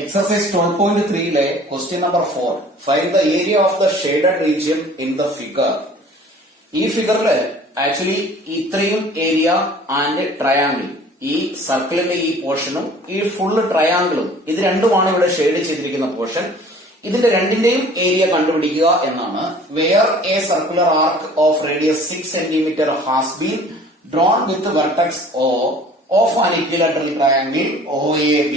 Exercise 12.3 le question number 4. Find the area of the shaded region in the figure. ഈ ഫിഗറില് actually ഇത്രയും area and triangle, ഈ സർക്കിളിന്റെ ഈ പോർഷനും ഈ ഫുള്ള് ട്രയാങ്കിളും, ഇത് രണ്ടുമാണ് ഇവിടെ ഷെയ്ഡ് ചെയ്തിരിക്കുന്ന പോർഷൻ. ഇതിന്റെ രണ്ടിന്റെയും ഏരിയ കണ്ടുപിടിക്കുക എന്നാണ്. Where a circular arc of radius 6 cm has been drawn with vertex O of an equilateral triangle OAB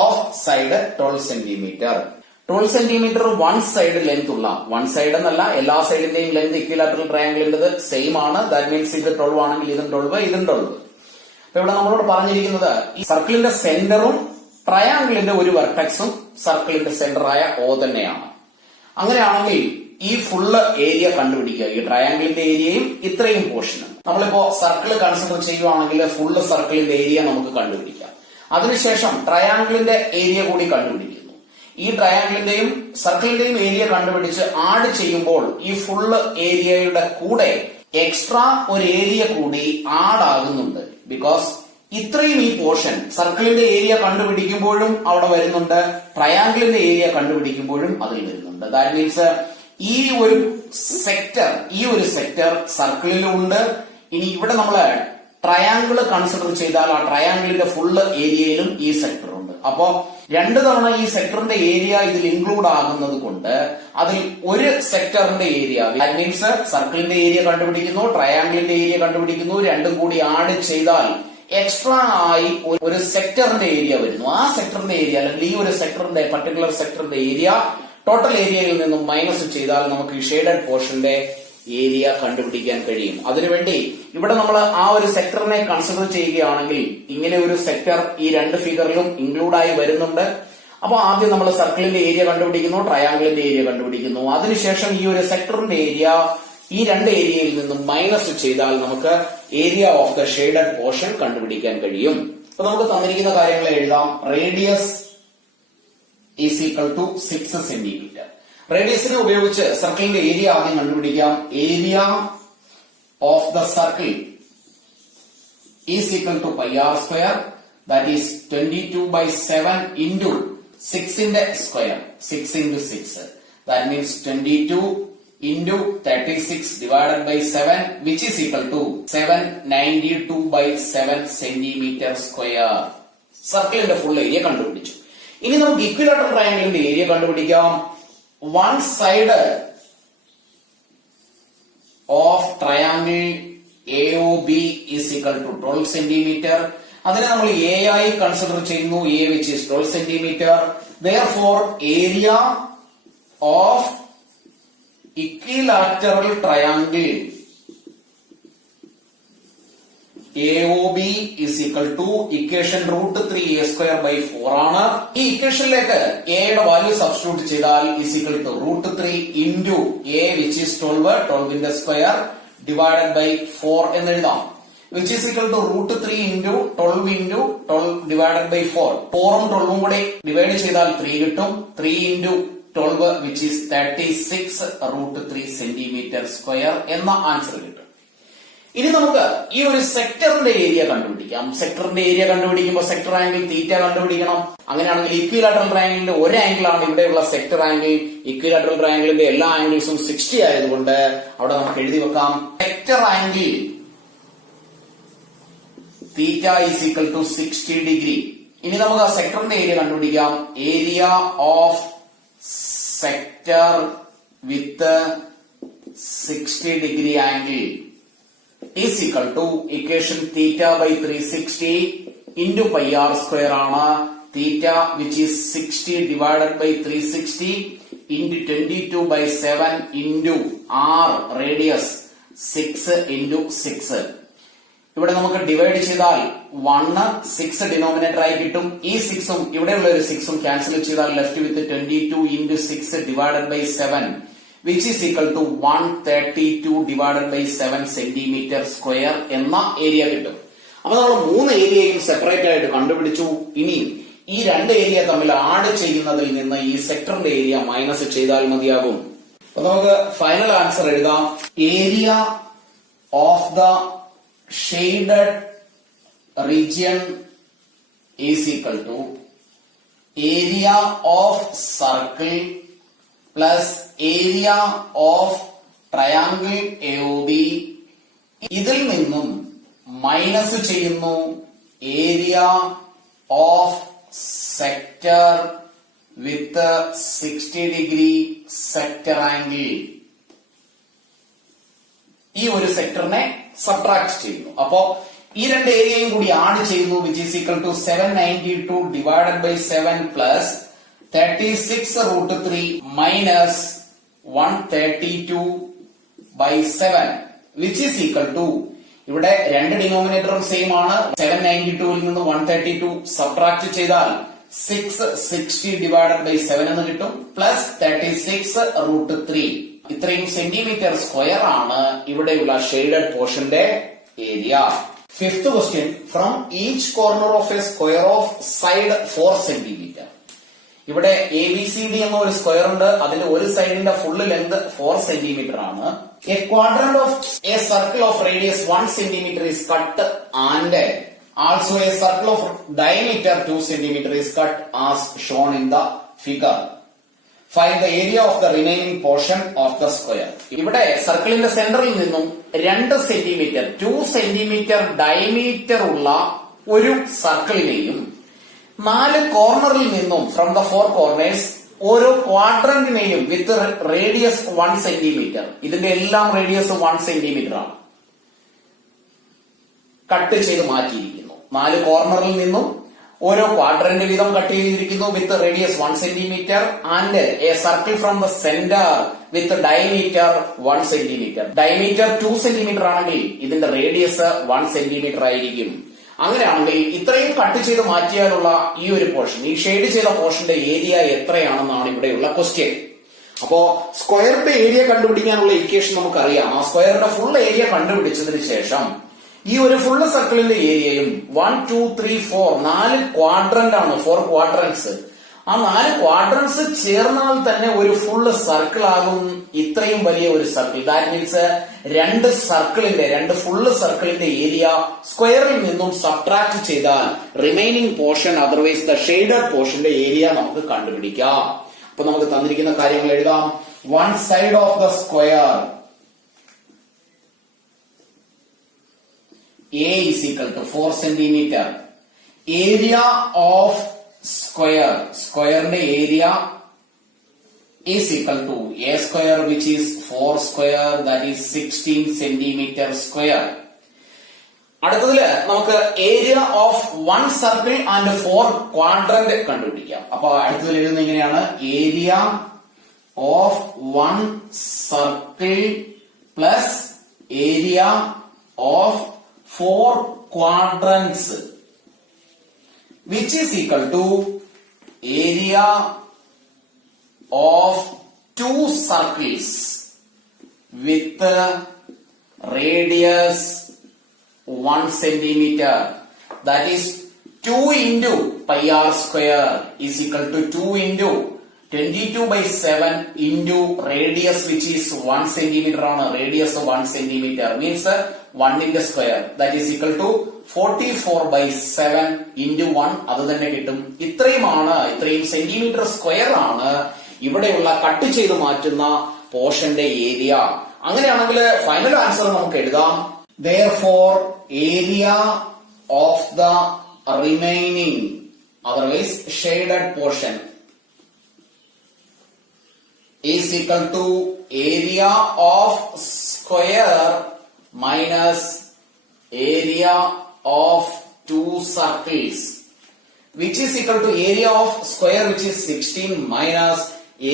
of side 12 cm. 12 cm one side length ഉള്ള, വൺ സൈഡ് എന്നല്ല എല്ലാ സൈഡിന്റെയും ലെങ്ത് ഇക്വിലാറ്ററൽ ട്രയാങ്കിളിന്റെ same ആണ്. That means ഇത് 12 ആണെങ്കിൽ ഇതും 12 ഇതും 12. അപ്പൊ ഇവിടെ നമ്മളോട് പറഞ്ഞിരിക്കുന്നത് ഈ സർക്കിളിന്റെ സെന്ററും ട്രയാങ്കിളിന്റെ ഒരു വെർട്ടെക്സും സർക്കിളിന്റെ സെന്ററായ O തന്നെയാണ്. അങ്ങനെയാണെങ്കിൽ ഈ ഫുള്ള് ഏരിയ കണ്ടുപിടിക്കുക. ഈ ട്രയാങ്കിളിന്റെ ഏരിയയും ഇത്രയും പോർഷനും നമ്മളിപ്പോ സർക്കിൾ കൺസിഡർ ചെയ്യുവാണെങ്കിൽ ഫുള്ള് സർക്കിളിന്റെ ഏരിയ നമുക്ക് കണ്ടുപിടിക്കാം. അതിനുശേഷം ട്രയാങ്കിളിന്റെ ഏരിയ കൂടി കണ്ടുപിടിക്കുന്നു. ഈ ട്രയാങ്കിളിന്റെയും സർക്കിളിന്റെയും ഏരിയ കണ്ടുപിടിച്ച് ആഡ് ചെയ്യുമ്പോൾ ഈ ഫുള്ള് ഏരിയയുടെ കൂടെ എക്സ്ട്രാ ഒരു ഏരിയ കൂടി ആഡ് ആകുന്നുണ്ട്. ബിക്കോസ് ഇത്രയും ഈ പോർഷൻ സർക്കിളിന്റെ ഏരിയ കണ്ടുപിടിക്കുമ്പോഴും അവിടെ വരുന്നുണ്ട്, ട്രയാങ്കിളിന്റെ ഏരിയ കണ്ടുപിടിക്കുമ്പോഴും അതിൽ വരുന്നുണ്ട്. ദാറ്റ് മീൻസ് ഈ ഒരു സെക്ടർ സർക്കിളിലും ഉണ്ട്. ഇനി ഇവിടെ നമ്മള് ട്രയാങ്കിൾ കൺസിഡർ ചെയ്താൽ ആ ട്രയാങ്കിളിന്റെ ഫുള്ള് ഏരിയയിലും ഈ സെക്ടർ ഉണ്ട്. അപ്പോ രണ്ടു തവണ ഈ സെക്ടറിന്റെ ഏരിയ ഇതിൽ ഇൻക്ലൂഡ് ആകുന്നത് കൊണ്ട് അതിൽ ഒരു സെക്ടറിന്റെ ഏരിയ, ദാറ്റ് മീൻസ് സർക്കിളിന്റെ ഏരിയ കണ്ടുപിടിക്കുന്നു, ട്രയാങ്കിളിന്റെ ഏരിയ കണ്ടുപിടിക്കുന്നു, രണ്ടും കൂടി ആഡ് ചെയ്താൽ എക്സ്ട്രാ ആയി ഒരു സെക്ടറിന്റെ ഏരിയ വരുന്നു. ആ സെക്ടറിന്റെ ഏരിയ അല്ലെങ്കിൽ ഈ ഒരു സെക്ടറിന്റെ പർട്ടിക്കുലർ സെക്ടറിന്റെ ഏരിയ ടോട്ടൽ ഏരിയയിൽ നിന്നും മൈനസ് ചെയ്താൽ നമുക്ക് ഈ ഷെയ്ഡഡ് പോർഷന്റെ ഏരിയ കണ്ടുപിടിക്കാൻ കഴിയും. അതിനുവേണ്ടി ഇവിടെ നമ്മൾ ആ ഒരു സെക്ടറിനെ കൺസിഡർ ചെയ്യുകയാണെങ്കിൽ ഇങ്ങനെ ഒരു സെക്ടർ ഈ രണ്ട് ഫിഗറിലും ഇൻക്ലൂഡ് ആയി വരുന്നുണ്ട്. അപ്പൊ ആദ്യം നമ്മൾ സർക്കിളിന്റെ ഏരിയ കണ്ടുപിടിക്കുന്നു, ട്രയാങ്കിളിന്റെ ഏരിയ കണ്ടുപിടിക്കുന്നു. അതിനുശേഷം ഈ ഒരു സെക്ടറിന്റെ ഏരിയ ഈ രണ്ട് ഏരിയയിൽ നിന്നും മൈനസ് ചെയ്താൽ നമുക്ക് area of the shaded portion കണ്ടുപിടിക്കാൻ കഴിയും. അപ്പൊ നമുക്ക് തന്നിരിക്കുന്ന കാര്യങ്ങൾ എഴുതാം. Radius is equal to 6 cm. റേഡിയസിനെ ഉപയോഗിച്ച് സർക്കിളിന്റെ ഏരിയ ആദ്യം കണ്ടുപിടിക്കാം. Area of the circle is equal to πr², that is 22/7 into 6ന്റെ square, 6 into 6, that means 22 into 36 divided by 7, which is equal to 792/7 centimeter square. സർക്കിളിന്റെ ഫുൾ ഏരിയ കണ്ടുപിടിച്ചു. ഇനി നമുക്ക് ഇക്വിലാറ്ററൽ ട്രയാങ്കിളിന്റെ ഏരിയ കണ്ടുപിടിക്കാം. One side of triangle AOB is equal to 12 centimeter. അതിനെ നമ്മൾ A ആയി കൺസിഡർ ചെയ്യുന്നു. A which is 12 centimeter. Therefore, area of equilateral triangle AOB is equal to equation √3a²/4 ആണ്. ഈ ഇക്വേഷനിലേക്ക് A യുടെ വാല്യൂ സബ്സ്റ്റിറ്റ്യൂട്ട് ചെയ്താൽ is equal to √3 into A which is 12ന്റെ സ്ക്വയർ divided by 4 എന്ന് എഴുതാം. which is equal to √3 into 12 divided by 4. 4ഉം 12ഉം കൂടി divide ചെയ്താൽ 3 കിട്ടും. 3 into 12 which is 36 √3 centimeter square എന്ന ആൻസർ കിട്ടും. ഇനി നമുക്ക് ഈ ഒരു സെക്ടറിന്റെ ഏരിയ കണ്ടുപിടിക്കാം. സെക്ടറിന്റെ ഏരിയ കണ്ടുപിടിക്കുമ്പോൾ സെക്ടർ ആംഗിൾ തീറ്റ കണ്ടുപിടിക്കണം. അങ്ങനെയാണെങ്കിൽ ഇക്വിലാറ്ററൽ ട്രയാങ്കിളിന്റെ ഒരു ആംഗിൾ ആണ് ഇവിടെയുള്ള സെക്ടർ ആംഗിൾ. ഇക്വിലാറ്ററൽ ട്രയാങ്കിളിന്റെ എല്ലാ ആംഗിൾസും 60 ആയതുകൊണ്ട് അവിടെ നമുക്ക് എഴുതി വെക്കാം sector angle theta is equal to 60 degree. ഇനി നമുക്ക് ആ സെക്ടറിന്റെ ഏരിയ കണ്ടുപിടിക്കാം. Area of sector with 60 degree angle is equal to equation θ/360 into πr² ആണ്. θ which is 60 divided by 360 into 22/7 into r radius 6 into 6. ഇവിടെ നമുക്ക് ഡിവൈഡ് ചെയ്താൽ 1 6 ഡിനോമിനേറ്റർ ആയി കിട്ടും. ഈ 6ഉം ഇവിടെയുള്ള ഒരു 6ഉം ക്യാൻസൽ ചെയ്താൽ left with 22 into 6 divided by 7, which is equal to 132 divided by 7 centimeter square എന്ന ഏരിയ കിട്ടും. അപ്പൊ നമ്മൾ 3 ഏരിയയും സെപ്പറേറ്റ് ആയിട്ട് കണ്ടുപിടിച്ചു. ഇനി ഈ രണ്ട് ഏരിയ തമ്മിൽ ആഡ് ചെയ്യുന്നതിൽ നിന്ന് ഈ സെക്ടറിന്റെ ഏരിയ മൈനസ് ചെയ്താൽ മതിയാകും. അപ്പൊ നമുക്ക് ഫൈനൽ ആൻസർ എഴുതാം. Area of the shaded region is equal to area of circle plus area of triangle AOB. ഇതിൽ നിന്നും മൈനസ് ചെയ്യുന്നു area of sector with 60 degree sector angle. ഈ ഒരു സെക്ടറിനെ സബ്ട്രാക്ട് ചെയ്യുന്നു. അപ്പോ ഈ രണ്ട് ഏരിയയും കൂടി ആഡ് ചെയ്യുന്നു, which is equal to 792 divided by 7 plus 36√3 minus 132 by 7 which is equal to, ഇവിടെ രണ്ട് ഡിനോമിനേറ്ററും സെയിം ആണ്. 792 നിന്ന് 132 സബ്ട്രാക്ട് ചെയ്താൽ 660 ഡിവൈഡഡ് ബൈ 7 എന്ന് കിട്ടും, പ്ലസ് 36√3. ഇത്രയും സെന്റിമീറ്റർ സ്ക്വയർ ആണ് ഇവിടെയുള്ള ഷെയ്ഡഡ് പോർഷന്റെ area. Fifth question, from each corner of a square of side 4 centimetre. ഇവിടെ ABCD എന്ന ഒരു സ്ക്വയർ ഉണ്ട്, അതിന്റെ ഒരു സൈഡിന്റെ ഫുള്ള് ലെങ്ത് 4 സെന്റിമീറ്റർ ആണ്. A quadrant of a circle of radius 1 centimetre is cut and also a circle of diameter 2 centimeter is cut as shown in the figure. Find the area of the remaining portion of the square. ഇവിടെ സർക്കിളിന്റെ സെന്ററിൽ നിന്നും 2 centimetre 2 centimetre diameter ഉള്ള ഒരു സർക്കിളിനെയും 4 കോർണറിൽ നിന്നും from the 4 corners ഓരോ ക്വാഡ്രന്റിനെയും വിത്ത് radius 1 centimetre, ഇതിന്റെ എല്ലാം റേഡിയസ് 1 സെന്റിമീറ്റർ ആണ്, കട്ട് ചെയ്ത് മാറ്റിയിരിക്കുന്നു. 4 കോർണറിൽ നിന്നും ഓരോ ക്വാഡ്രന്റ് വീതം കട്ട് ചെയ്തിരിക്കുന്നു വിത്ത് radius 1 centimetre and A circle from the centre with diameter 1 centimetre. Diameter 2 centimetre ആണെങ്കിൽ ഇതിന്റെ റേഡിയസ് 1 സെന്റിമീറ്റർ ആയിരിക്കും. അങ്ങനെയാണെങ്കിൽ ഇത്രയും കട്ട് ചെയ്ത് മാറ്റിയാലുള്ള ഈ ഒരു പോർഷൻ, ഈ ഷെയ്ഡ് ചെയ്ത പോർഷന്റെ ഏരിയ എത്രയാണെന്നാണ് ഇവിടെയുള്ള ക്വസ്റ്റ്യൻ. അപ്പോ സ്ക്വയറിന്റെ ഏരിയ കണ്ടുപിടിക്കാനുള്ള ഇക്വേഷൻ നമുക്കറിയാം. ആ സ്ക്വയറിന്റെ ഫുൾ ഏരിയ കണ്ടുപിടിച്ചതിന് ശേഷം ഈ ഒരു ഫുള്ള് സർക്കിളിന്റെ ഏരിയയും 1 2 3 4 4 ക്വാഡ്രന്റ് ആണ്, 4 ക്വാഡ്രന്റ്സ്. ആ 4 ക്വാഡ്രന്റ്സ് ചേർന്നാൽ തന്നെ ഒരു ഫുള്ള് സർക്കിൾ ആകും. ഇത്രയും വലിയ ഒരു സർക്കിൾ, ദാറ്റ് മീൻസ് രണ്ട് ഫുള്ള് സർക്കിളിന്റെ ഏരിയ സ്ക്വയറിൽ നിന്നും സബ്ട്രാക്ട് ചെയ്താൽ remaining portion, otherwise the shaded പോർഷന്റെ ഏരിയ നമുക്ക് കണ്ടുപിടിക്കാം. അപ്പൊ നമുക്ക് തന്നിരിക്കുന്ന കാര്യങ്ങൾ എഴുതാം. One side of the square A is equal to 4 centimeter. Area of square area is equal to A square, which is 4 square, that is 16 centimeter square. അടുത്തതില് നമുക്ക് area of 1 circle and 4 quadrant കണ്ടുപിടിക്കാം. അപ്പൊ അടുത്തതിൽ എഴുതുന്നത് ഇങ്ങനെയാണ്: area of 1 circle plus area of 4 quadrants, which is equal to area of 2 circles with radius 1 centimeter, that is 2 into pi r square is equal to 2 into 22 by 7 into radius, which is 1 centimeter on a radius of 1 centimeter means 1 in the square, that is equal to 44 by 7 into 1. അത് തന്നെ കിട്ടും. ഇത്രയും centimetre square ആണ് ഇവിടെയുള്ള cut ചെയ്ത് മാറ്റുന്ന പോർഷന്റെ area. അങ്ങനെയാണെങ്കിൽ final answer നമുക്ക് എഴുതാം. Therefore area of the remaining, otherwise shaded portion, is equal to area of square minus area of 2 circles, which is equal to area of square, which is 16, minus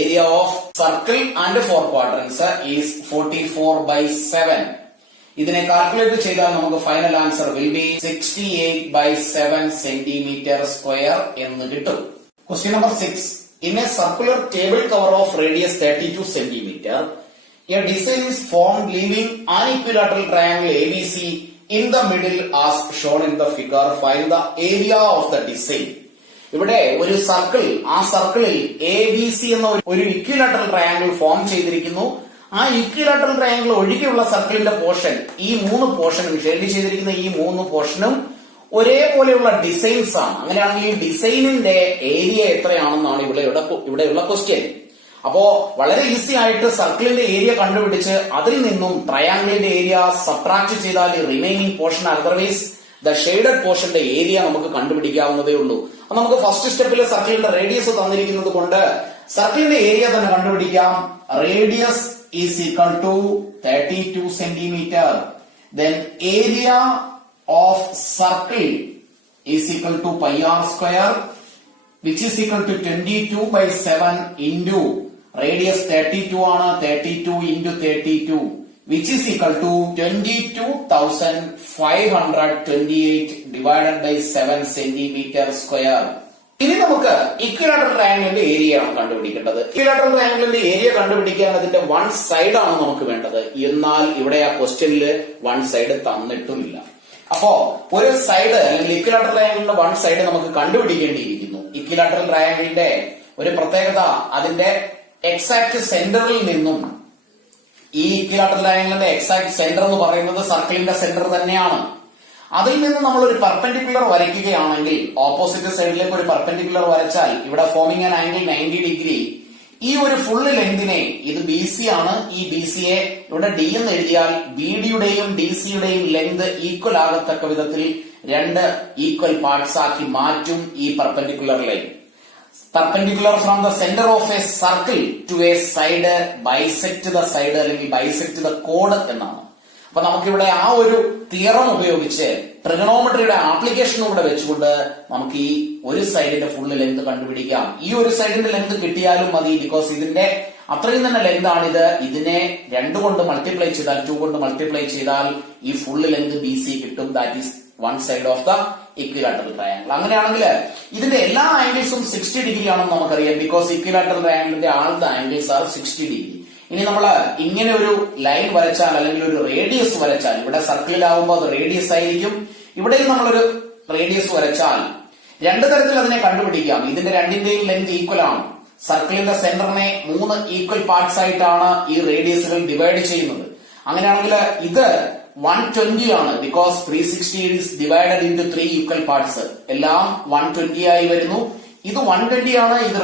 area of circle and 4 quadrants is 44 by 7. ഇതിനെ calculate ചെയ്താൽ നമുക്ക് final answer will be 68 by 7 centimetre square എന്ന് കിട്ടും. Question number 6. In a circular table cover of radius 32 centimeter, a design is formed leaving an equilateral triangle ABC in the middle as shown in the figure. Find the area of the design. ഇവിടെ ഒരു circle, ആ സർക്കിളിൽ ABC എന്ന ഒരു equilateral triangle form ചെയ്തിരിക്കുന്നു. ആ equilateral triangle ഒഴികെയുള്ള സർക്കിളിന്റെ പോർഷൻ, ഈ 3 പോർഷനും ഷെയ്ഡ് ചെയ്തിരിക്കുന്ന ഈ 3 പോർഷനും ഒരേപോലെയുള്ള ഡിസൈൻസ് ആണ്. അങ്ങനെയാണെങ്കിൽ ഈ ഡിസൈനിന്റെ ഏരിയ എത്രയാണെന്നാണ് ഇവിടെയുള്ള ക്വസ്റ്റ്യൻ. അപ്പോ വളരെ ഈസി ആയിട്ട് സർക്കിളിന്റെ ഏരിയ കണ്ടുപിടിച്ച് അതിൽ നിന്നും ട്രയാങ്കിളിന്റെ ഏരിയ സബ്ട്രാക്ട് ചെയ്താൽ remaining portion otherwise the shaded പോർഷന്റെ ഏരിയ നമുക്ക് കണ്ടുപിടിക്കാവുന്നതേ ഉള്ളൂ. അപ്പൊ നമുക്ക് ഫസ്റ്റ് സ്റ്റെപ്പിൽ സർക്കിളിന്റെ റേഡിയസ് തന്നിരിക്കുന്നത് കൊണ്ട് സർക്കിളിന്റെ ഏരിയ തന്നെ കണ്ടുപിടിക്കാം. Radius is equal to 32 centimetre. Then area of circle is equal to pi R square which is equal to 22/7 into radius 32 ആണ്, 32 into 32 which is equal to 22,528 divided by 7 centimeter square. ഇനി നമുക്ക് equilateral ട്രയാങ്കിളിന്റെ area ആണ് കണ്ടുപിടിക്കേണ്ടത്. Equilateral ട്രയാങ്കിളിന്റെ area കണ്ടുപിടിക്കാൻ അതിന്റെ one side ആണ് നമുക്ക് വേണ്ടത്. എന്നാൽ ഇവിടെ ആ ക്വസ്റ്റ്യനില് വൺ സൈഡ് തന്നിട്ടുമില്ല. അപ്പോ ഒരു സൈഡ് അല്ലെങ്കിൽ ഇക്വിലാറ്ററൽ ട്രയാങ്കിളിന്റെ വൺ സൈഡ് നമുക്ക് കണ്ടുപിടിക്കേണ്ടിയിരിക്കുന്നു. ഇക്വിലാറ്ററൽ ട്രയാങ്കിളിന്റെ ഒരു പ്രത്യേകത അതിന്റെ എക്സാക്ട് സെന്ററിൽ നിന്നും ഈ ഇക്വിലാറ്ററൽ ട്രയാങ്കിളിന്റെ എക്സാക്ട് സെന്റർ എന്ന് പറയുന്നത് സർക്കിളിന്റെ സെന്റർ തന്നെയാണ്. അതിൽ നിന്ന് നമ്മൾ ഒരു പെർപെൻഡിക്കുലർ വരയ്ക്കുകയാണെങ്കിൽ ഓപ്പോസിറ്റ് സൈഡിലേക്ക് ഒരു പെർപെൻഡിക്കുലർ വരച്ചാൽ ഇവിടെ ഫോമിംഗ് ആൻ ആംഗിൾ 90 ഡിഗ്രി. ഈ ഒരു ഫുള്ള് ലെങ്തിനെ ഇത് ബി സി ആണ്. ഈ ബി സിയെ ഇവിടെ ഡി എന്ന് എഴുതിയാൽ ബി ഡിയുടെയും ഡി സിയുടെയും ലെങ്ത് ഈക്വൽ ആകത്തക്ക വിധത്തിൽ രണ്ട് ഈക്വൽ പാർട്സ് ആക്കി മാറ്റും ഈ perpendicular line. Perpendicular from the centre of a circle to a side bisect the side അല്ലെങ്കിൽ ബൈസെക്ട് ദ കോഡ് എന്നാണ്. അപ്പൊ നമുക്കിവിടെ ആ ഒരു തിയറം ഉപയോഗിച്ച് ട്രിഗണോമെട്രിയുടെ ആപ്ലിക്കേഷൻ കൂടെ വെച്ചുകൊണ്ട് നമുക്ക് ഈ ഒരു സൈഡിന്റെ ഫുള്ള് ലെങ്ത് കണ്ടുപിടിക്കാം. ഈ ഒരു സൈഡിന്റെ ലെങ്ത് കിട്ടിയാലും മതി. ബിക്കോസ് ഇതിന്റെ അത്രയും തന്നെ ലെങ്ത് ആണിത്. ഇതിനെ 2 കൊണ്ട് മൾട്ടിപ്ലൈ ചെയ്താൽ 2 കൊണ്ട് മൾട്ടിപ്ലൈ ചെയ്താൽ ഈ ഫുള്ള് ലെങ്ത് ബി സി കിട്ടും. That is one side of the equilateral triangle. അങ്ങനെയാണെങ്കിൽ ഇതിന്റെ എല്ലാ ആംഗിൾസും 60 ഡിഗ്രി ആണെന്ന് നമുക്കറിയാം. ബിക്കോസ് ഇക്വിലാറ്ററൽ ട്രയാങ്കിളിന്റെ all the angles are 60 degree. ഇനി നമ്മൾ ഇങ്ങനെ ഒരു ലൈൻ വരച്ചാൽ അല്ലെങ്കിൽ ഒരു റേഡിയസ് വരച്ചാൽ, ഇവിടെ സർക്കിളിലാവുമ്പോൾ അത് റേഡിയസ് ആയിരിക്കും, ഇവിടെയും നമ്മളൊരു റേഡിയസ് വരച്ചാൽ രണ്ടു തരത്തിൽ അതിനെ കണ്ടുപിടിക്കാം. ഇതിന്റെ രണ്ടിന്റെയും ലെങ്ത് ഈക്വൽ ആണ്. സർക്കിളിന്റെ സെന്ററിനെ 3 ഈക്വൽ പാർട്സ് ആയിട്ടാണ് ഈ റേഡിയസുകൾ ഡിവൈഡ് ചെയ്യുന്നത്. അങ്ങനെയാണെങ്കിൽ ഇത് 120 ആണ്. Because 360 is divided into 3 equal parts. എല്ലാം 120 ആയി വരുന്നു. ഇത് 120 ആണ്. ഇത്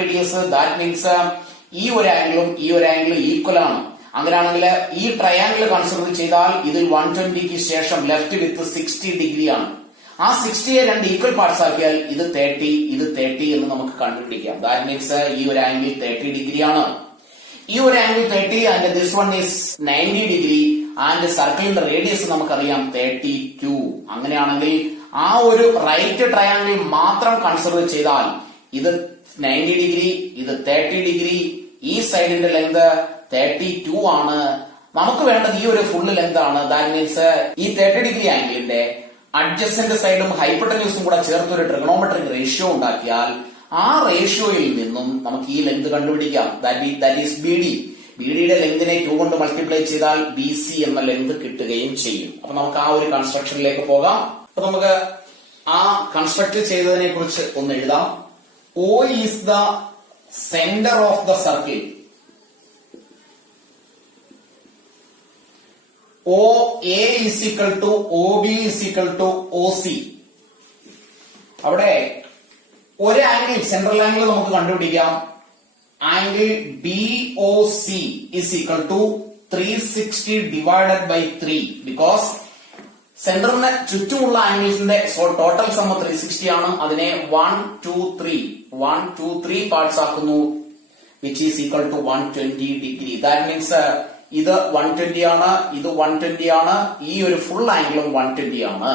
റേഡിയസ്. ദാറ്റ് മീൻസ് ഈ ഒരു ആംഗിളും ഈ ഒരു ആംഗിളും ഈക്വൽ ആണ്. അങ്ങനെയാണെങ്കിൽ ഈ ട്രയാംഗിൾ കൺസിഡർ ചെയ്താൽ ഇതിൽ 120ക്ക് ശേഷം ലെഫ്റ്റ് വിത്ത് 60 ഡിഗ്രി ആണ്. ആ 60യെ 2 ഈക്വൽ പാർട്സ് ആക്കിയാൽ ഇത് 30, ഇത് 30 എന്ന് നമുക്ക് കണ്ടുപിടിക്കാം. ദാറ്റ് മീൻസ് ഈ ഒരു ആംഗിൾ 30 ഡിഗ്രി ആണ്. ഈ ഒരു angle 30 and this one is 90 degree and സർക്കിളിന്റെ റേഡിയസ് നമുക്കറിയാം 32. അങ്ങനെയാണെങ്കിൽ ആ ഒരു റൈറ്റ് ട്രയാംഗിൾ മാത്രം കൺസിഡർ ചെയ്താൽ ഇത് 90 ഡിഗ്രി, ഇത് 30 ഡിഗ്രി, ഈ സൈഡിന്റെ ലെങ്ത് 32 ആണ്. നമുക്ക് വേണ്ടത് ഈ ഒരു ഫുള്ള് ലെങ്ത് ആണ്. ദാറ്റ് മീൻസ് ഈ 30 ഡിഗ്രി ആംഗിളിന്റെ അഡ്ജസന്റ് സൈഡും ഹൈപ്പോട്ടന്യൂസും കൂടെ ചേർത്ത് ഒരു ട്രിഗണോമെട്രിക് റേഷ്യോ ഉണ്ടാക്കിയാൽ ആ റേഷ്യോയിൽ നിന്നും നമുക്ക് ഈ ലെങ്ത് കണ്ടുപിടിക്കാം. That is B D. B ഡിയുടെ ലെങ്തിനെ 2 കൊണ്ട് മൾട്ടിപ്ലൈ ചെയ്താൽ ബി സി എന്ന ലെങ്ത് കിട്ടുകയും ചെയ്യും. അപ്പൊ നമുക്ക് ആ ഒരു കൺസ്ട്രക്ഷനിലേക്ക് പോകാം. അപ്പൊ നമുക്ക് ആ കൺസ്ട്രക്ട് ചെയ്തതിനെ കുറിച്ച് ഒന്ന് എഴുതാം. O is the center of the circle. OA is equal to OB is equal to OC. അവിടെ ഒരു ആംഗിൾ, സെൻട്രൽ ആംഗിൾ നമുക്ക് കണ്ടുപിടിക്കാം. Angle BOC is equal to 360 divided by 3 because സെന്ററിന് ചുറ്റുമുള്ള ആംഗിൾസിന്റെ ടോട്ടൽ സം 360 ആണ്. അതിനെ 1, 2, 3 പാർട്സ് ആക്കുന്നു which is equal to 120 degree. That means ഇത് 120 ആണ്, ഇത് 120 ആണ്, ഈ ഒരു ഫുൾ ആംഗിളും 120 ആണ്.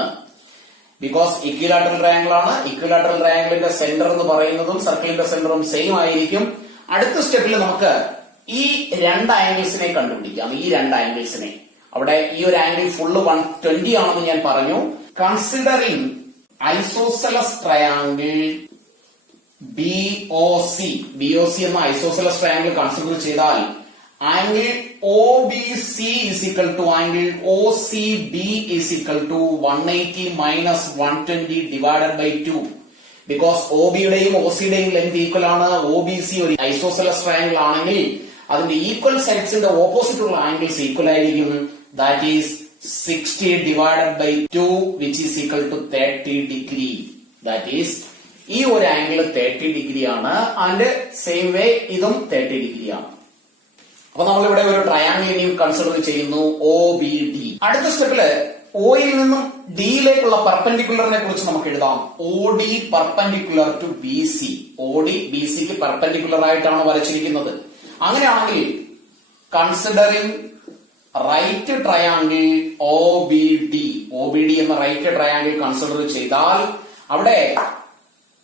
ബിക്കോസ് ഇക്വിലാറ്ററൽ ട്രയാംഗിൾ ആണ്. ഇക്വിലാറ്ററൽ ട്രയാംഗിളിന്റെ സെന്റർ എന്ന് പറയുന്നതും സർക്കിളിന്റെ സെന്ററും സെയിം ആയിരിക്കും. അടുത്ത സ്റ്റെപ്പിൽ നമുക്ക് ഈ 2 ആംഗിൾസിനെ കണ്ടുപിടിക്കാം. ഈ 2 ആംഗിൾസിനെ അവിടെ ഈ ഒരു ആംഗിൾ ഫുള്ള് 120 ആണെന്ന് ഞാൻ പറഞ്ഞു. കൺസിഡറിംഗ് ഐസോസെലസ് ട്രയാംഗിൾ BOC എന്ന ഐസോസെലസ് ട്രയാംഗിൾ കൺസിഡർ ചെയ്താൽ angle OBC is equal to angle OCB is equal to 180 minus 120 divided by 2. Because OB യുടെയും OC യുടെയും ലെങ്ത് ഈക്വൽ ആണ്. OBC ഒരു ഐസോസെലസ് ട്രയാംഗിൾ ആണെങ്കിൽ അതിന്റെ ഈക്വൽ സൈഡ്സിന്റെ ഓപ്പോസിറ്റ് ഉള്ള ആംഗിൾസ് ഈക്വൽ ആയിരിക്കും. That is 60 divided by 2 which is equal to 30 degree. That is, ഈ ഒരു ആംഗിൾ 30 ഡിഗ്രി ആണ്. ആൻഡ് സെയിം വേ ഇതും 30 ഡിഗ്രി ആണ്. അപ്പൊ നമ്മളിവിടെ ഒരു ട്രയാംഗിൾ ഇനിയും കൺസിഡർ ചെയ്യുന്നു, ഒ ബി ഡി. അടുത്ത സ്റ്റെപ്പില് ഒയിൽ നിന്നും ഡിയിലേക്കുള്ള പെർപെൻഡിക്കുലറിനെ കുറിച്ച് നമുക്ക് എഴുതാം. O D perpendicular to B C. O D B സിക്ക് പെർപെൻഡിക്കുലർ ആയിട്ടാണ് വരച്ചിരിക്കുന്നത്. അങ്ങനെയാണെങ്കിൽ considering right triangle O B D, O B D എന്ന റൈറ്റ് ട്രയാംഗിൾ കൺസിഡർ ചെയ്താൽ അവിടെ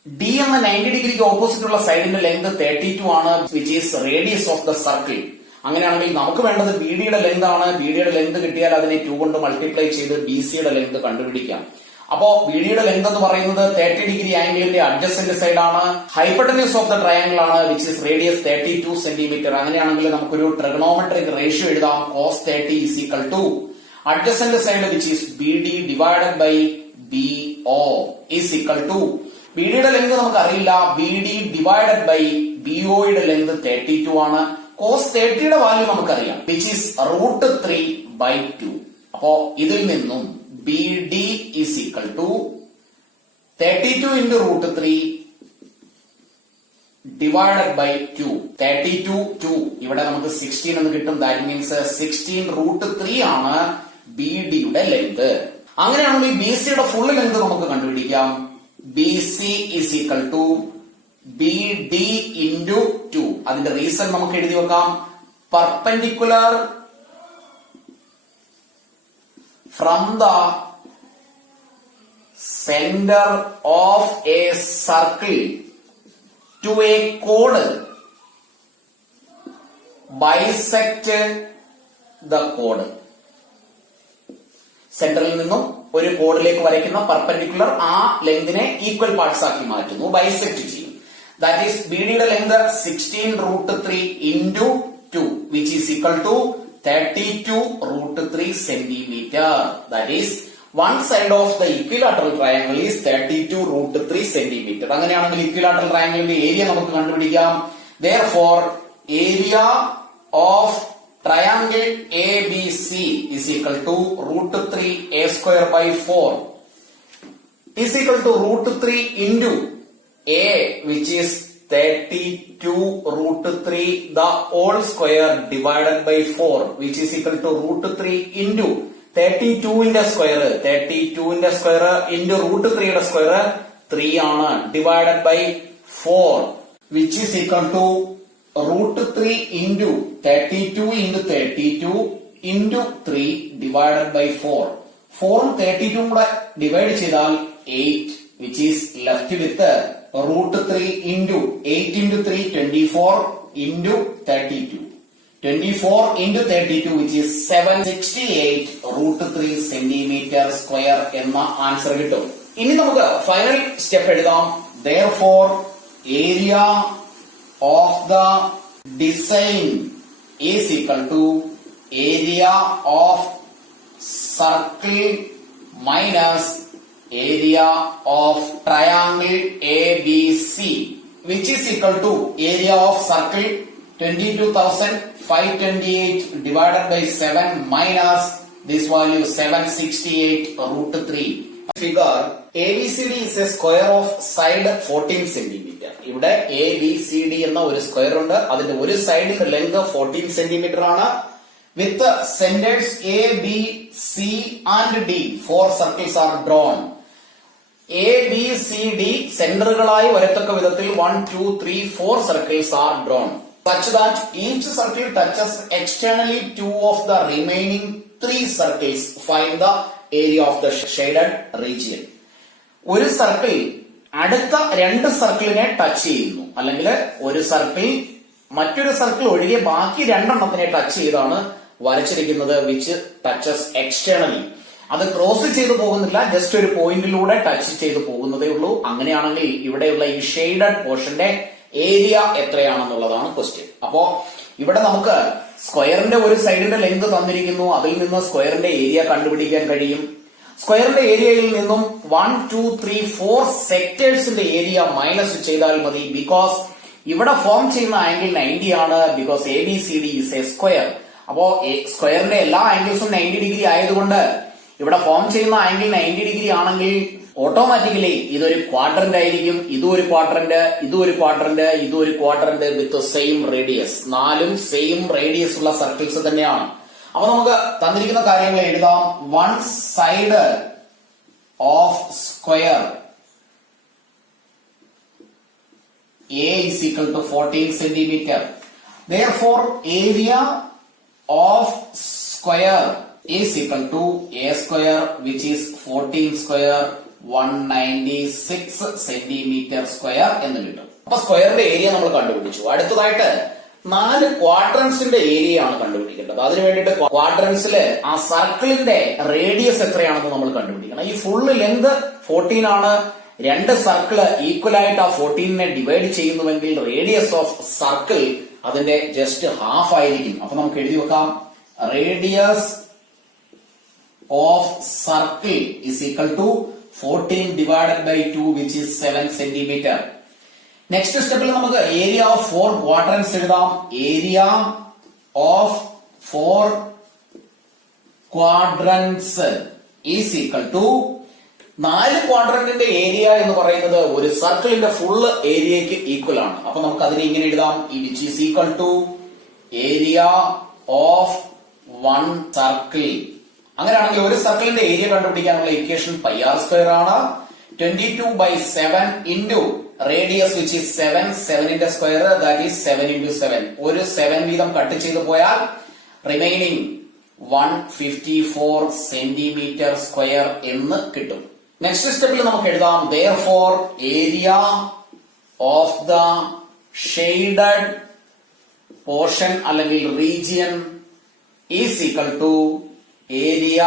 ഡി എന്ന 90 ഡിഗ്രിക്ക് ഓപ്പോസിറ്റ് ഉള്ള സൈഡിന്റെ ലെങ്ത് 32 ആണ്, which is radius of the circle. അങ്ങനെയാണെങ്കിൽ നമുക്ക് വേണ്ടത് ബി ഡിയുടെ ലെങ്ത് ആണ്. ബി ഡിയുടെ ലെങ്ത് കിട്ടിയാൽ അതിനെ 2 കൊണ്ട് മൾട്ടിപ്ലൈ ചെയ്ത് ബി സിയുടെ ലെങ്ത് കണ്ടുപിടിക്കാം. അപ്പോ ബി ഡിയുടെ ലെങ്ത് എന്ന് പറയുന്നത് 30 ഡിഗ്രി ആംഗിളിന്റെ അഡ്ജസന്റ് സൈഡ് ആണ്. ഹൈപ്പട്ടന്യൂസ് ഓഫ് ദ ട്രയാംഗിൾ ആണ്, വിച്ച് ഇസ് റേഡിയസ് 32 സെന്റിമീറ്റർ. അങ്ങനെയാണെങ്കിൽ നമുക്കൊരു ട്രിഗണോമെട്രിക് റേഷ്യോ എഴുതാം. cos 30 is equal to adjacent side which is BD divided by BO is equal to, B ഡിയുടെ length നമുക്ക് അറിയില്ല, B D divided by BO യുടെ length 32 ആണ്. cos 30 യുടെ വാല്യൂ നമുക്കറിയാം, വിച്ച് ഈസ് √3/2. അപ്പോ ഇതിൽ നിന്നും B D is equal to 32 into √3 divided by 2. 32 2 ഇവിടെ നമുക്ക് 16 എന്ന് കിട്ടും. ദാറ്റ് മീൻസ് 16 √3 ആണ് ബി ഡിയുടെ ലെങ്ത്. അങ്ങനെയാണെങ്കിൽ ബി സിയുടെ ഫുൾ ലെങ്ത് നമുക്ക് കണ്ടുപിടിക്കാം. B C is equal to B D into 2. അതിന്റെ റീസൺ നമുക്ക് എഴുതി വെക്കാം. Perpendicular from the centre of a circle to A code bisect the code. സെന്ററിൽ നിന്നും ഒരു കോഡിലേക്ക് വരയ്ക്കുന്ന പെർപെൻഡിക്കുലർ ആ ലെങ്തിനെ ഈക്വൽ പാർട്സ് ആക്കി മാറ്റുന്നു, ബൈസെക്ട് ചെയ്യും. ദാറ്റ് ഈസ് ബി ഡിയുടെ length 16 √3 into 2 which is equal to 32 √3 centimeter. That is, one side of the equilateral triangle is 32 √3 centimeter. അങ്ങനെയാണെങ്കിൽ equilateral triangleന്റെ ഏരിയ നമുക്ക് കണ്ടുപിടിക്കാം. Therefore, area of triangle ABC is equal to √3 a square by 4 is equal to √3 into a, which is 32 √3 the whole square divided by 4, which is equal to √3 into 32 ന്റെ square, 32 ന്റെ square into √3 യുടെ square 3 ആണ്, divided by 4, which is equal to √3 into 32 into 32 into 3 divided by 4. 4 ഉം 32 കൂടെ divide ചെയ്താൽ 8, which is left with √3 into 8 into 3 24 into 32. 24 into 32 which is 768 √3 centimeter square എന്ന answer കിട്ടും. ഇനി നമുക്ക് ഫൈനൽ സ്റ്റെപ്പ് എഴുതാം. Therefore, area of the design is equal to area of circle minus area of triangle ABC, which is equal to area of circle 22,528 divided by 7 minus this value 768 √3. Figure ABCD is a square of side 14 centimeter. ഇവിടെ ABCD എന്ന ഒരു square ഉണ്ട്. അതിന്റെ ഒരു സൈഡിന്റെ length 14 centimetre ആണ്. വിത്ത് centres A, B, C and D, 4 circles are drawn. ABCD സെന്ററുകളായി വരത്തക്ക വിധത്തിൽ 1, 2, 3, 4 circles are drawn such that each circle touches externally 2 of the remaining 3 circles. Find the area of the shaded region. ഒരു circle അടുത്ത 2 സർക്കിളിനെ touch ചെയ്യുന്നു, അല്ലെങ്കിൽ ഒരു circle മറ്റൊരു circle ഒഴികെ ബാക്കി 2 എണ്ണത്തിനെ touch ചെയ്താണ് വരച്ചിരിക്കുന്നത്, വിച്ച് ടച്ചസ് എക്സ്റ്റേണലി. അത് ക്രോസ് ചെയ്തു പോകുന്നില്ല, ജസ്റ്റ് ഒരു പോയിന്റിലൂടെ ടച്ച് ചെയ്തു പോകുന്നതേ ഉള്ളൂ. അങ്ങനെയാണെങ്കിൽ ഇവിടെയുള്ള ഈ ഷെയ്ഡഡ് പോർഷന്റെ ഏരിയ എത്രയാണെന്നുള്ളതാണ് ക്വസ്റ്റ്യൻ. അപ്പോ ഇവിടെ നമുക്ക് സ്ക്വയറിന്റെ ഒരു സൈഡിന്റെ ലെങ്ത് തന്നിരിക്കുന്നു, അതിൽ നിന്ന് സ്ക്വയറിന്റെ ഏരിയ കണ്ടുപിടിക്കാൻ കഴിയും. സ്ക്വയറിന്റെ ഏരിയയിൽ നിന്നും 1, 2, 3, 4 സെക്ടേഴ്സിന്റെ ഏരിയ മൈനസ് ചെയ്താൽ മതി. ബിക്കോസ് ഇവിടെ ഫോം ചെയ്യുന്ന ആംഗിൾ 90 ആണ്. Because ABCD is a square. അപ്പോ സ്ക്വയറിന്റെ എല്ലാ ആംഗിൾസും 90 ഡിഗ്രി ആയതുകൊണ്ട് ഇവിടെ ഫോം ചെയ്യുന്ന ആംഗിൾ 90 ഡിഗ്രി ആണെങ്കിൽ ഓട്ടോമാറ്റിക്കലി ഇതൊരു ക്വാഡ്രന്റ് ആയിരിക്കും. ഇതും ഒരു ക്വാഡ്രന്റ്, ഇതും ഒരു ക്വാഡ്രന്റ്, ഇതും ഒരു ക്വാഡ്രന്റ് വിത്ത് സെയിം റേഡിയസ്. 4ഉം സെയിം റേഡിയസ് ഉള്ള സർക്കിൾസ് തന്നെയാണ്. അപ്പൊ നമുക്ക് തന്നിരിക്കുന്ന കാര്യങ്ങൾ എഴുതാം. One side of square A is equal to 14 centimeter. Therefore, area of square is equal to A square, which is 14 square 196 centimeter square എന്ന് കിട്ടും. അപ്പൊ സ്ക്വയറിന്റെ ഏരിയ നമ്മൾ കണ്ടുപിടിച്ചു. അടുത്തതായിട്ട് 4 ക്വാഡ്രൻസിന്റെ ഏരിയ ആണ് കണ്ടുപിടിക്കേണ്ടത്. അതിനു വേണ്ടിയിട്ട് ക്വാഡ്രൻസില് ആ സർക്കിളിന്റെ റേഡിയസ് എത്രയാണെന്ന് നമ്മൾ കണ്ടുപിടിക്കണം. ഈ ഫുള്ള് ലെങ്ത് 14 ആണ്. 2 സർക്കിള് ഈക്വൽ ആയിട്ട് ആ 14നെ ഡിവൈഡ് ചെയ്യുന്നുവെങ്കിൽ റേഡിയസ് ഓഫ് സർക്കിൾ അതിന്റെ ജസ്റ്റ് ഹാഫ് ആയിരിക്കും. അപ്പൊ നമുക്ക് എഴുതി വെക്കാം, radius of circle is equal to 14 divided by 2 which is 7 centimetre. Next സ്റ്റെപ്പിൽ നമുക്ക് ഏരിയ ഓഫ് 4 ക്വാഡ്രൻസ് എഴുതാം. Area of 4 quadrants is equal to 4 ക്വാഡ്രന്റിന്റെ ഏരിയ എന്ന് പറയുന്നത് ഒരു സർക്കിളിന്റെ ഫുൾ ഏരിയക്ക് ഈക്വൽ ആണ്. അപ്പൊ നമുക്ക് അതിനെ ഇങ്ങനെ എഴുതാം, which is equal to area of 1 circle. അങ്ങനെയാണെങ്കിൽ ഒരു സർക്കിളിന്റെ ഏരിയ കണ്ടുപിടിക്കാനുള്ള ഇക്വേഷൻ പൈ ആർ സ്ക്വയർ ആണ്. 22/7 ഇൻറ്റു റേഡിയസ് വിച്ച് ഈസ് 7, 7ന്റെ സ്ക്വയർ ദാറ്റ് ഈസ് 7 into 7. ഒരു 7 വീതം കട്ട് ചെയ്ത് പോയാൽ റിമൈനിങ് 154 സെന്റിമീറ്റർ സ്ക്വയർ എന്ന് കിട്ടും. നെക്സ്റ്റ് സ്റ്റെപ്പിൽ നമുക്ക് എഴുതാം, therefore area of the shaded portion അല്ലെങ്കിൽ region is equal to area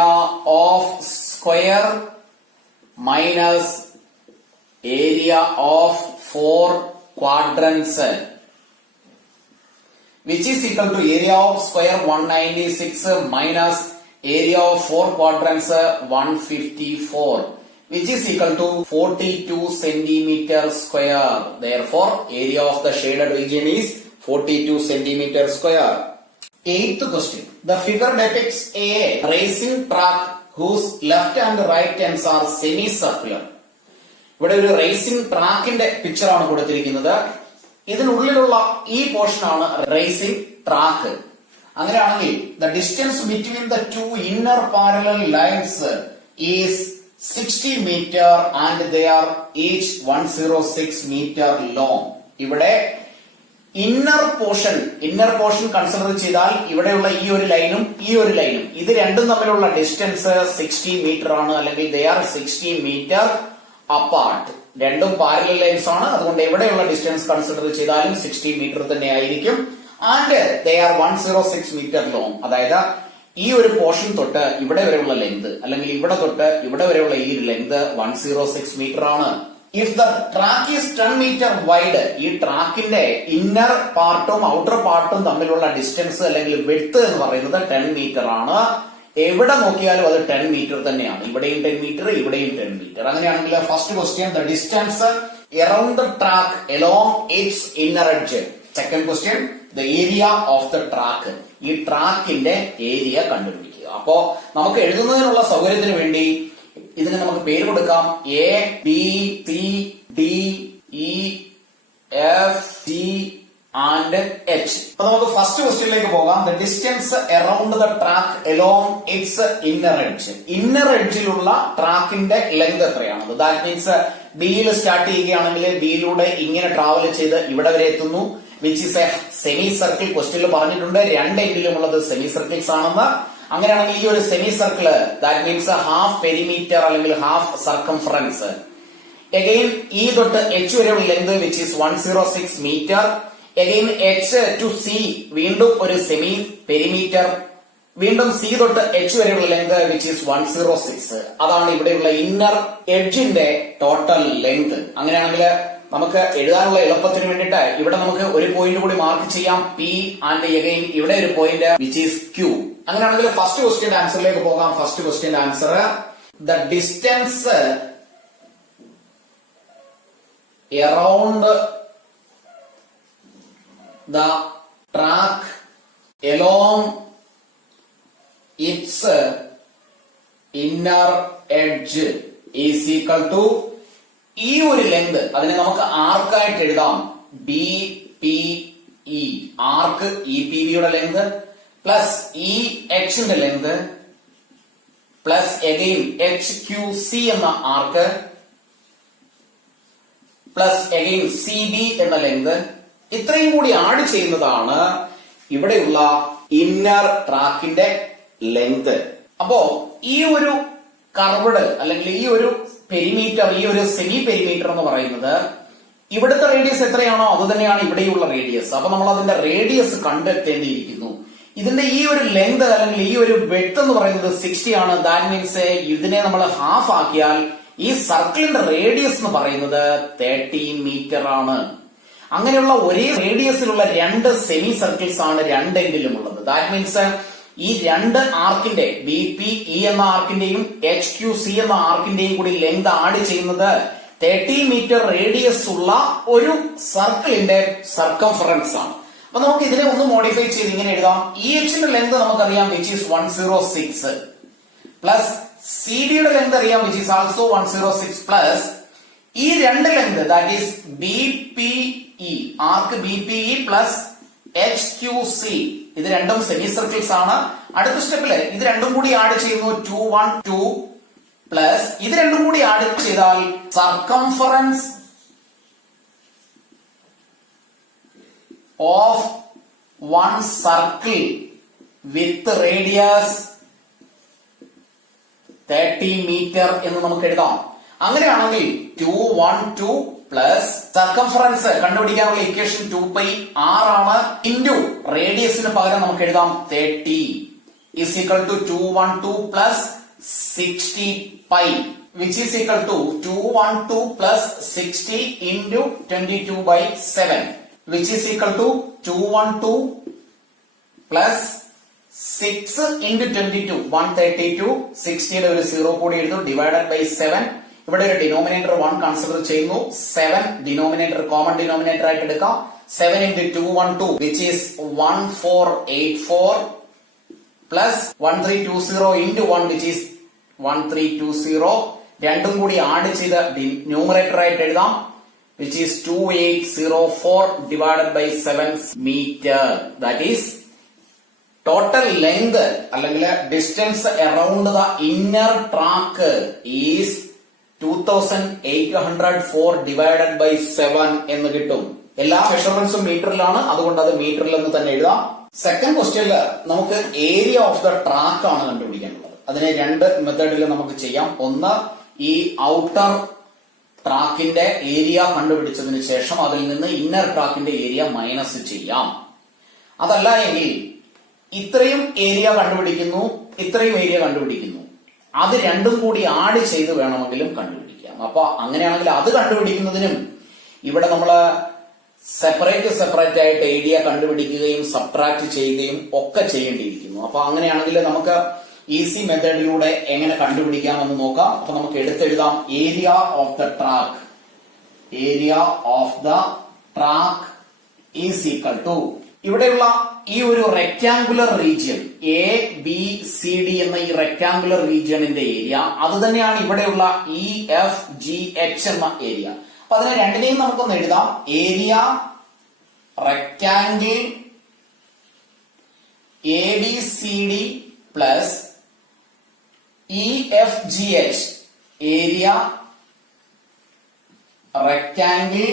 of square minus area of 4 quadrants which is equal to area of square 196 minus area of 4 quadrants 154, which is equal to 42 centimeter square. Therefore, area of the shaded region is 42 centimeter square. Eighth question. The figure depicts a racing track whose left and right ends are semicircular. ഇവിടെ ഒരു racing ട്രാക്കിന്റെ picture ആണ് കൊടുത്തിരിക്കുന്നത്. ഇതിനുള്ളിലുള്ള ഈ portion ആണ് racing track. അങ്ങനെയാണെങ്കിൽ the distance between the 2 inner parallel lines is 60 metre and they are each 106 metre long. ഇവിടെ inner portion consider ചെയ്താൽ ഇവിടെയുള്ള ഈ ഒരു ലൈനും ഈ ഒരു ലൈനും ഇത് രണ്ടും തമ്മിലുള്ള ഡിസ്റ്റൻസ് 60 മീറ്റർ ആണ്, അല്ലെങ്കിൽ ദേ ആർ 60 മീറ്റർ അപ്പാർട്ട്. രണ്ടും പാരലൽ ലൈൻസ് ആണ്, അതുകൊണ്ട് എവിടെയുള്ള ഡിസ്റ്റൻസ് കൺസിഡർ ചെയ്താലും 60 മീറ്റർ തന്നെ ആയിരിക്കും. And they are 106 metre long. അതായത് ഈ ഒരു പോർഷൻ തൊട്ട് ഇവിടെ വരെയുള്ള ലെങ്ത്, അല്ലെങ്കിൽ ഇവിടെ തൊട്ട് ഇവിടെ വരെയുള്ള ഈ ലെങ്ത് 106 മീറ്റർ ആണ്. If the track is 10 metre wide, ഈ ട്രാക്കിന്റെ ഇന്നർ പാർട്ടും ഔട്ടർ പാർട്ടും തമ്മിലുള്ള ഡിസ്റ്റൻസ് അല്ലെങ്കിൽ വിഡ്ത്ത് എന്ന് പറയുന്നത് 10 മീറ്റർ ആണ്. എവിടെ നോക്കിയാലും അത് 10 മീറ്റർ തന്നെയാണ്. ഇവിടെയും 10 മീറ്റർ, ഇവിടെയും 10 മീറ്റർ. അങ്ങനെയാണെങ്കിൽ first question, the distance around the track along its inner edge. Second question, the area of the track. ഈ ട്രാക്കിന്റെ ഏരിയ കണ്ടുപിടിക്കുക. അപ്പോ നമുക്ക് എഴുതുന്നതിനുള്ള സൗകര്യത്തിന് വേണ്ടി ഇതിന് നമുക്ക് പേര് കൊടുക്കാം. A B C D E F G and H. അപ്പൊ നമുക്ക് ഫസ്റ്റ് ക്വസ്റ്റ്യനിലേക്ക് പോകാം. The distance around the track along its inner edge. Inner എഡ്ജിലുള്ള ട്രാക്കിന്റെ ലെങ്ത് എത്രയാണത്? ദാറ്റ് മീൻസ് ബിയിൽ സ്റ്റാർട്ട് ചെയ്യുകയാണെങ്കിൽ ബിയിലൂടെ ഇങ്ങനെ ട്രാവൽ ചെയ്ത് ഇവിടെ വരെ എത്തുന്നു, which is a semicircle. ക്വസ്റ്റ്യനിൽ പറഞ്ഞിട്ടുണ്ട് 2 എൻഡിലും ഉള്ളത് സെമി സർക്കിൾസ് ആണെന്ന്. അങ്ങനെയാണെങ്കിൽ ഈ ഒരു semi circle that means half perimeter അല്ലെങ്കിൽ ഹാഫ് സർക്കംഫറൻസ്. അഗൈൻ ഈ തൊട്ട് എച്ച് വരെയുള്ള length which is 106 metre. Again H to C വീണ്ടും ഒരു സെമി പെരിമീറ്റർ. വീണ്ടും സി തൊട്ട് എച്ച് വരെയുള്ള ലെങ്ത് വിച്ച് ഈസ് 106. അതാണ് ഇവിടെയുള്ള ഇന്നർ എഡ്ജിന്റെ ടോട്ടൽ ലെങ്ത്. അങ്ങനെയാണെങ്കിൽ നമുക്ക് എഴുതാനുള്ള എളുപ്പത്തിന് വേണ്ടിയിട്ട് ഇവിടെ നമുക്ക് ഒരു പോയിന്റ് കൂടി മാർക്ക് ചെയ്യാം, പി. ആൻഡ് അഗൈൻ ഇവിടെ ഒരു പോയിന്റ് വിച്ച് ഈസ് ക്യൂ. അങ്ങനെയാണെങ്കിൽ ഫസ്റ്റ് ക്വസ്റ്റ്യന്റെ ആൻസറിലേക്ക് പോകാം. ഫസ്റ്റ് ക്വസ്റ്റ്യന്റെ answer, the distance around the track along its inner edge is equal to ഈ ഒരു ലെങ്ത്, അതിനെ നമുക്ക് ആർക്കായിട്ട് എഴുതാം, B P E, arc E P വിയുടെ ലെങ്ത് പ്ലസ് ഇ എച്ചിന്റെ length plus again H Q C എന്ന arc plus again C B എന്ന ലെങ്ത്, ഇത്രയും കൂടി ആഡ് ചെയ്യുന്നതാണ് ഇവിടെയുള്ള ഇന്നർ ട്രാക്കിന്റെ ലെങ്ത്. അപ്പോ ഈ ഒരു കർവ്ഡ് അല്ലെങ്കിൽ ഈ ഒരു പെരിമീറ്റർ, ഈ ഒരു സെമി പെരിമീറ്റർ എന്ന് പറയുന്നത് ഇവിടുത്തെ റേഡിയസ് എത്രയാണോ അത് തന്നെയാണ് ഇവിടെയുള്ള റേഡിയസ്. അപ്പൊ നമ്മൾ അതിന്റെ റേഡിയസ് കണ്ടെത്തേണ്ടിയിരിക്കുന്നു. ഇതിന്റെ ഈ ഒരു ലെങ്ത് അല്ലെങ്കിൽ ഈ ഒരു വെഡ്ത്ത് എന്ന് പറയുന്നത് 60 ആണ്. ദാറ്റ് മീൻസ് ഇതിനെ നമ്മൾ ഹാഫ് ആക്കിയാൽ ഈ സർക്കിളിന്റെ റേഡിയസ് എന്ന് പറയുന്നത് 30 മീറ്റർ ആണ്. അങ്ങനെയുള്ള ഒരേ റേഡിയസിലുള്ള രണ്ട് സെമി സർക്കിൾസ് ആണ് രണ്ടെങ്കിലും ഉള്ളത്. ദാറ്റ് മീൻസ് ഈ രണ്ട് ആർക്കിന്റെ ബി പി ഇ എന്ന ആർക്കിന്റെയും എച്ച് ക്യു സി എന്ന ആർക്കിന്റെയും കൂടി ലെങ്ത് ആഡ് ചെയ്യുന്നത് 30 മീറ്റർ റേഡിയസ് ഉള്ള ഒരു സർക്കിളിന്റെ സർക്കംഫറൻസ് ആണ്. അപ്പൊ നമുക്ക് ഇതിനെ ഒന്ന് മോഡിഫൈ ചെയ്ത് ഇങ്ങനെ എഴുതാം. ഇ എച്ചിന്റെ ലെങ്ത് നമുക്കറിയാം വിച്ച് ഈസ് 106 പ്ലസ് സി ഡിയുടെ ലെങ്ത് അറിയാം വിച്ച് ഈസ് ആൾസോ 106 പ്ലസ് ഈ രണ്ട് length that is B P E, arc B P E plus H Q C, ഇത് രണ്ടും സെമി സർക്കിൾസ് ആണ്. അടുത്ത സ്റ്റെപ്പില് ഇത് രണ്ടും കൂടി ആഡ് ചെയ്യുന്നു 212 പ്ലസ് ഇത് രണ്ടും കൂടി ആഡ് ചെയ്താൽ circumference of one circle with radius 30 metre എന്ന് നമുക്ക് എഴുതാം. അങ്ങനെയാണെങ്കിൽ 212 പ്ലസ് സർക്കംഫറൻസ് കണ്ടുപിടിക്കാനുള്ള ഇക്വേഷൻ 2πr ആണ് ഇൻറ്റു റേഡിയസിന് പകരം നമുക്ക് എഴുതാം 30 is equal to 212 plus 60 pi which is equal to 212 plus 60 into 22/7 which is equal to 212 plus 6 into 22 132 60 യുടെ ഒരു 0 കൂടി എഴുതും ഡിവൈഡഡ് ബൈ 7. ഇവിടെ ഒരു ഡിനോമിനേറ്റർ 1 കൺസിഡർ ചെയ്യുന്നു. 7 ഡിനോമിനേറ്റർ കോമൺ ഡിനോമിനേറ്റർ ആയിട്ട് എടുക്കാം. 7 into 212 which is 1484 plus 1320 into 1 which is 1320. രണ്ടും കൂടി ആഡ് ചെയ്ത് ന്യൂമറേറ്റർ ആയിട്ട് എഴുതാം which is 2804 divided by 7 meter. That is total length അല്ലെങ്കിൽ distance around the inner track is 2804 divided by 7 എന്ന് കിട്ടും. എല്ലാ മെഷർമെന്റ്സും മീറ്ററിലാണ്, അതുകൊണ്ട് അത് മീറ്ററിൽ എന്ന് തന്നെ എഴുതാം. സെക്കൻഡ് ക്വസ്റ്റ്യനില് നമുക്ക് ഏരിയ ഓഫ് ദ ട്രാക്ക് ആണ് കണ്ടുപിടിക്കാനുള്ളത്. അതിനെ രണ്ട് മെത്തേഡിൽ നമുക്ക് ചെയ്യാം. ഒന്ന്, ഈ ഔട്ടർ ട്രാക്കിന്റെ ഏരിയ കണ്ടുപിടിച്ചതിന് ശേഷം അതിൽ നിന്ന് ഇന്നർ ട്രാക്കിന്റെ ഏരിയ മൈനസ് ചെയ്യാം. അതല്ല എങ്കിൽ ഇത്രയും ഏരിയ കണ്ടുപിടിക്കുന്നു, ഇത്രയും ഏരിയ കണ്ടുപിടിക്കുന്നു, അത് രണ്ടും കൂടി ആഡ് ചെയ്ത് വേണമെങ്കിലും കണ്ടുപിടിക്കാം. അപ്പൊ അങ്ങനെയാണെങ്കിൽ അത് കണ്ടുപിടിക്കുന്നതിനും ഇവിടെ നമ്മള് സെപ്പറേറ്റ് ആയിട്ട് ഏരിയ കണ്ടുപിടിക്കുകയും സബ്ട്രാക്ട് ചെയ്യുകയും ഒക്കെ ചെയ്യേണ്ടിയിരിക്കുന്നു. അപ്പൊ അങ്ങനെയാണെങ്കിൽ നമുക്ക് ഈസി മെത്തേഡിലൂടെ എങ്ങനെ കണ്ടുപിടിക്കാമെന്ന് നോക്കാം. അപ്പൊ നമുക്ക് എടുത്തെഴുതാം area of the track. Area of the track is equal to ഇവിടെയുള്ള ഈ ഒരു rectangular region A B C D എന്ന ഈ റെക്ടാങ്കുലർ റീജിയണിന്റെ ഏരിയ അത് തന്നെയാണ് ഇവിടെയുള്ള ഇ എഫ് ജി എച്ച് എന്ന ഏരിയ. അപ്പൊ അതിനെ രണ്ടിനെയും നമുക്കൊന്ന് എഴുതാം. Area rectangle A B C D plus E F G H area rectangle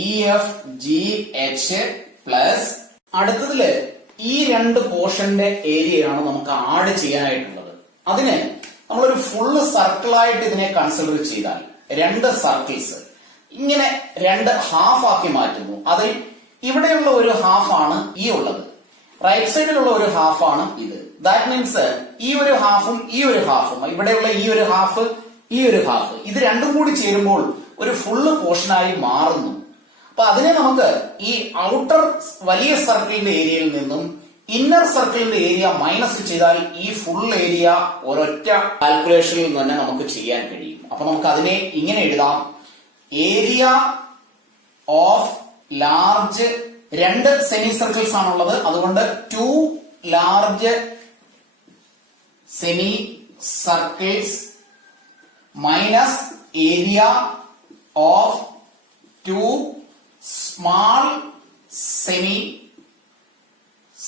E F G H plus അടുത്തതില് ഈ രണ്ട് പോർഷന്റെ ഏരിയയാണ് നമുക്ക് ആഡ് ചെയ്യാനായിട്ടുള്ളത്. അതിന് നമ്മളൊരു ഫുള്ള് സർക്കിളായിട്ട് ഇതിനെ കൺസിഡർ ചെയ്താൽ രണ്ട് സർക്കിൾസ് ഇങ്ങനെ രണ്ട് ഹാഫ് ആക്കി മാറ്റുന്നു. അതിൽ ഇവിടെയുള്ള ഒരു ഹാഫ് ആണ് ഈ ഉള്ളത്, റൈറ്റ് സൈഡിലുള്ള ഒരു ഹാഫ് ആണ് ഇത്. ദാറ്റ് മീൻസ് ഈ ഒരു ഹാഫും ഈ ഒരു ഹാഫും, ഇവിടെയുള്ള ഈ ഒരു ഹാഫ് ഈ ഒരു ഹാഫ്, ഇത് രണ്ടും കൂടി ചേരുമ്പോൾ ഒരു ഫുള്ള് പോർഷനായി മാറുന്നു. അപ്പൊ അതിനെ നമുക്ക് ഈ ഔട്ടർ വലിയ സർക്കിളിന്റെ ഏരിയയിൽ നിന്നും ഇന്നർ സർക്കിളിന്റെ ഏരിയ മൈനസ് ചെയ്താൽ ഈ ഫുൾ ഏരിയ ഒരൊറ്റ കാൽക്കുലേഷനിൽ നിന്ന് തന്നെ നമുക്ക് ചെയ്യാൻ കഴിയും. അപ്പൊ നമുക്ക് അതിനെ ഇങ്ങനെ എഴുതാം. ഏരിയ ഓഫ് ലാർജ് രണ്ട് സെമി സർക്കിൾസ് ആണുള്ളത്, അതുകൊണ്ട് 2 large semi circles minus area of two small semi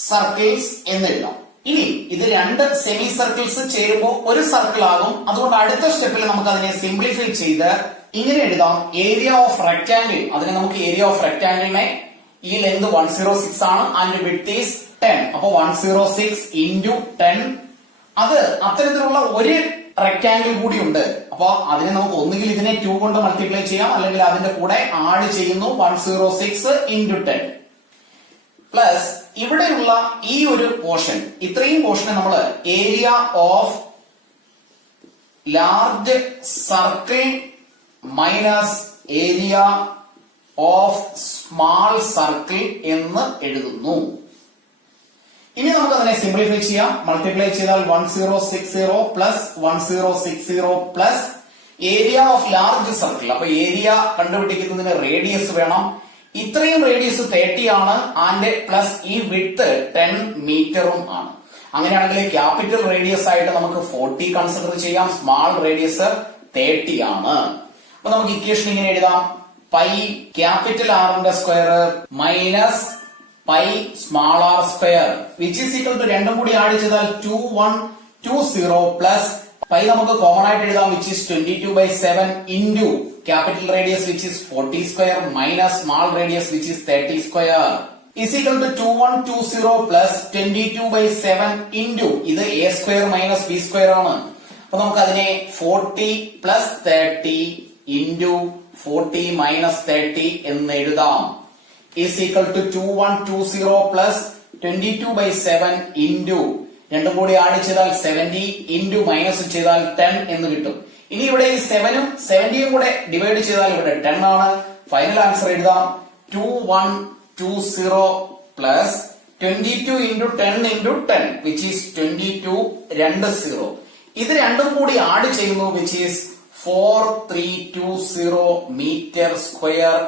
circles എന്നെഴുതാം. ഇനി ഇത് രണ്ട് സെമി സർക്കിൾസ് ചേരുമ്പോൾ ഒരു സർക്കിൾ ആകും. അതുകൊണ്ട് അടുത്ത സ്റ്റെപ്പിൽ നമുക്ക് അതിനെ സിംപ്ലിഫൈ ചെയ്ത് ഇങ്ങനെ എഴുതാം. ഏരിയ ഓഫ് റെക്ടാംഗിൾ, അതിനെ നമുക്ക് ഏരിയ ഓഫ് റെക്ടാംഗിളിനെ ഈ ലെന്ത് 106 ആണ് ആൻഡ് വിഡ്ത് ഈസ് 10. അപ്പൊ 106 into 10. അത് അത്തരത്തിലുള്ള ഒരു റെക്ടാംഗിൾ കൂടി ഉണ്ട്. അപ്പൊ അതിനെ നമുക്ക് ഒന്നുകിൽ ഇതിനെ 2 കൊണ്ട് മൾട്ടിപ്ലൈ ചെയ്യാം, അല്ലെങ്കിൽ അതിന്റെ കൂടെ ആഡ് ചെയ്യുന്നു 106 into 10 പ്ലസ് ഇവിടെയുള്ള ഈ ഒരു പോർഷൻ, ഇത്രയും പോർഷനെ നമ്മൾ area of large circle minus area of small circle എന്ന് എഴുതുന്നു. ഇനി നമുക്ക് അതിനെ സിംപ്ലിഫൈ ചെയ്യാം. മൾട്ടിപ്ലൈ ചെയ്താൽ 1060 plus 1060 plus area of large circle. അപ്പൊ ഏരിയ കണ്ടുപിടിക്കുന്നതിന് റേഡിയസ് വേണം. ഇത്രയും റേഡിയസ് 30 ആണ് ആൻഡ് പ്ലസ് ഈ വിഡ്ത് 10 മീറ്ററും ആണ്. അങ്ങനെയാണെങ്കിൽ ക്യാപിറ്റൽ റേഡിയസ് ആയിട്ട് നമുക്ക് 40 കൺസിഡർ ചെയ്യാം. സ്മാൾ റേഡിയസ് 30 ആണ്. അപ്പൊ നമുക്ക് ഇക്വേഷൻ ഇങ്ങനെ എഴുതാം. പൈ ക്യാപിറ്റൽ ആറിന്റെ square minus pi small R square which is equal to രണ്ടും കൂടി ആഡ് ചെയ്താൽ 2120 പ്ലസ് പൈ നമുക്ക് കോമൺ ആയിട്ട് എഴുതാം which is 22/7 into capital radius which is 40 square minus small radius which is 30 square is equal to 2120 plus 22/7 into ഇത് A square minus B square ആണ്. അപ്പൊ നമുക്ക് അതിനെ 40 പ്ലസ് 30 ഇൻറ്റു 40 മൈനസ് 30 എന്ന് എഴുതാം. Is equal to 2120 plus 22/7 into രണ്ടും കൂടി add ചെയ്താൽ 70 ഇൻറ്റു മൈനസ് ചെയ്താൽ 10 എന്ന് കിട്ടും. ഇനി ഇവിടെ ഈ 7ഉം 70യും കൂടെ ഡിവൈഡ് ചെയ്താൽ ഇവിടെ 10 ആണ്. ഫൈനൽ ആൻസർ എഴുതാം. 2120 plus 22 into 10 into 10 which is 2220. ഇത് രണ്ടും കൂടി ആഡ് ചെയ്യുന്നു വിച്ച് ഈസ് 4320 മീറ്റർ സ്ക്വയർ.